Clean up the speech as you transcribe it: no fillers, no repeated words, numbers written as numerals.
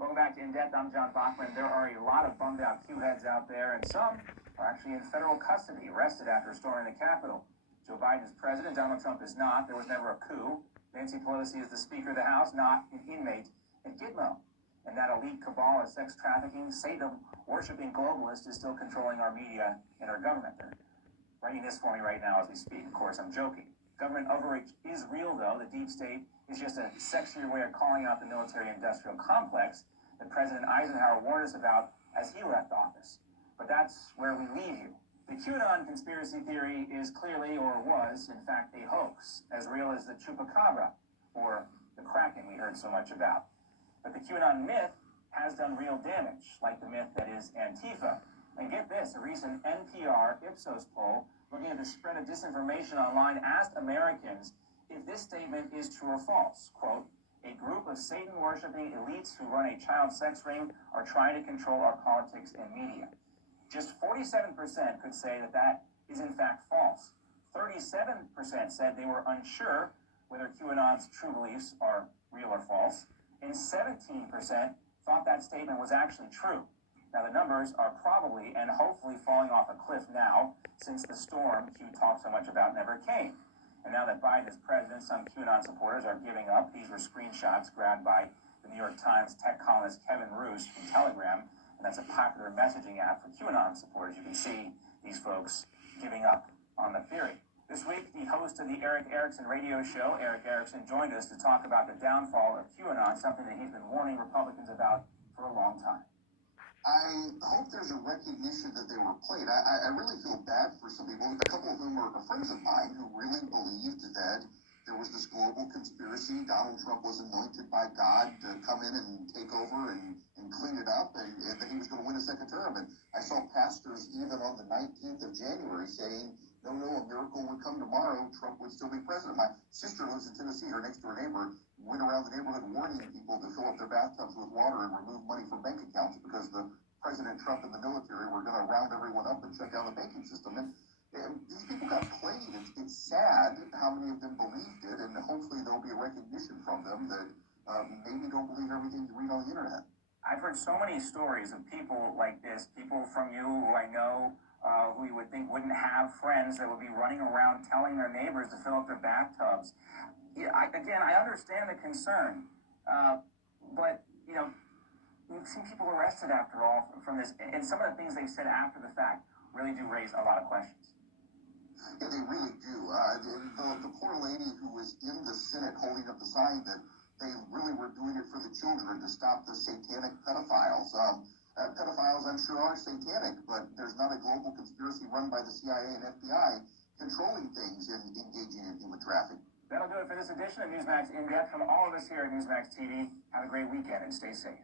Welcome back to In Depth. I'm John Bachman. There are a lot of bummed out Q heads out there, and some are actually in federal custody, arrested after storming the Capitol. Joe Biden is president. Donald Trump is not. There was never a coup. Nancy Pelosi is the Speaker of the House, not an inmate at Gitmo. And that elite cabal of sex trafficking, Satan-worshipping globalist is still controlling our media and our government. They're writing this for me right now as we speak. Of course, I'm joking. Government overreach is real, though. The deep state is just a sexier way of calling out the military-industrial complex that President Eisenhower warned us about as he left office. But that's where we leave you. The QAnon conspiracy theory is clearly, or was, in fact, a hoax, as real as the chupacabra, or the Kraken we heard so much about. But the QAnon myth has done real damage, like the myth that is Antifa. And get this, a recent NPR Ipsos poll looking at the spread of disinformation online asked Americans if this statement is true or false. Quote, a group of Satan-worshipping elites who run a child sex ring are trying to control our politics and media. Just 47% could say that that is in fact false. 37% said they were unsure whether QAnon's true beliefs are real or false. And 17% thought that statement was actually true. Now, the numbers are probably and hopefully falling off a cliff now, since the storm Q talked so much about never came. And now that Biden is president, some QAnon supporters are giving up. These were screenshots grabbed by the New York Times tech columnist Kevin Roose from Telegram, and that's a popular messaging app for QAnon supporters. You can see these folks giving up on the theory. This week, the host of the Eric Erickson radio show, Eric Erickson, joined us to talk about the downfall of QAnon, something that he's been warning Republicans about for a long time. I hope there's a recognition that they were played. I really feel bad for some people, a couple of whom are friends of mine who really believed that there was this global conspiracy. Donald Trump was anointed by God to come in and take over and clean it up, and that he was going to win a second term. And I saw pastors even on the 19th of January saying, no, a miracle would come tomorrow. Trump would still be president. My sister lives in Tennessee. Her next door neighbor went around the neighborhood warning people to fill up their bathtubs with water and remove money from bank accounts because the President Trump and the military were going to round everyone up and shut down the banking system. And these people got played. It's sad how many of them believed it, and hopefully there'll be a recognition from them that maybe don't believe everything you read on the internet. I've heard so many stories of people like this, people from you who I know who you would think wouldn't have friends that would be running around telling their neighbors to fill up their bathtubs. I understand the concern, but, you know, we've seen people arrested after all from this, and some of the things they said after the fact really do raise a lot of questions. Yeah, they really do. The poor lady who was in the Senate holding up the sign that they really were doing it for the children to stop the satanic pedophiles. Pedophiles, I'm sure, are satanic, but there's not a global conspiracy run by the CIA and FBI controlling things and engaging in human trafficking. That'll do it for this edition of Newsmax In Depth. From all of us here at Newsmax TV, have a great weekend and stay safe.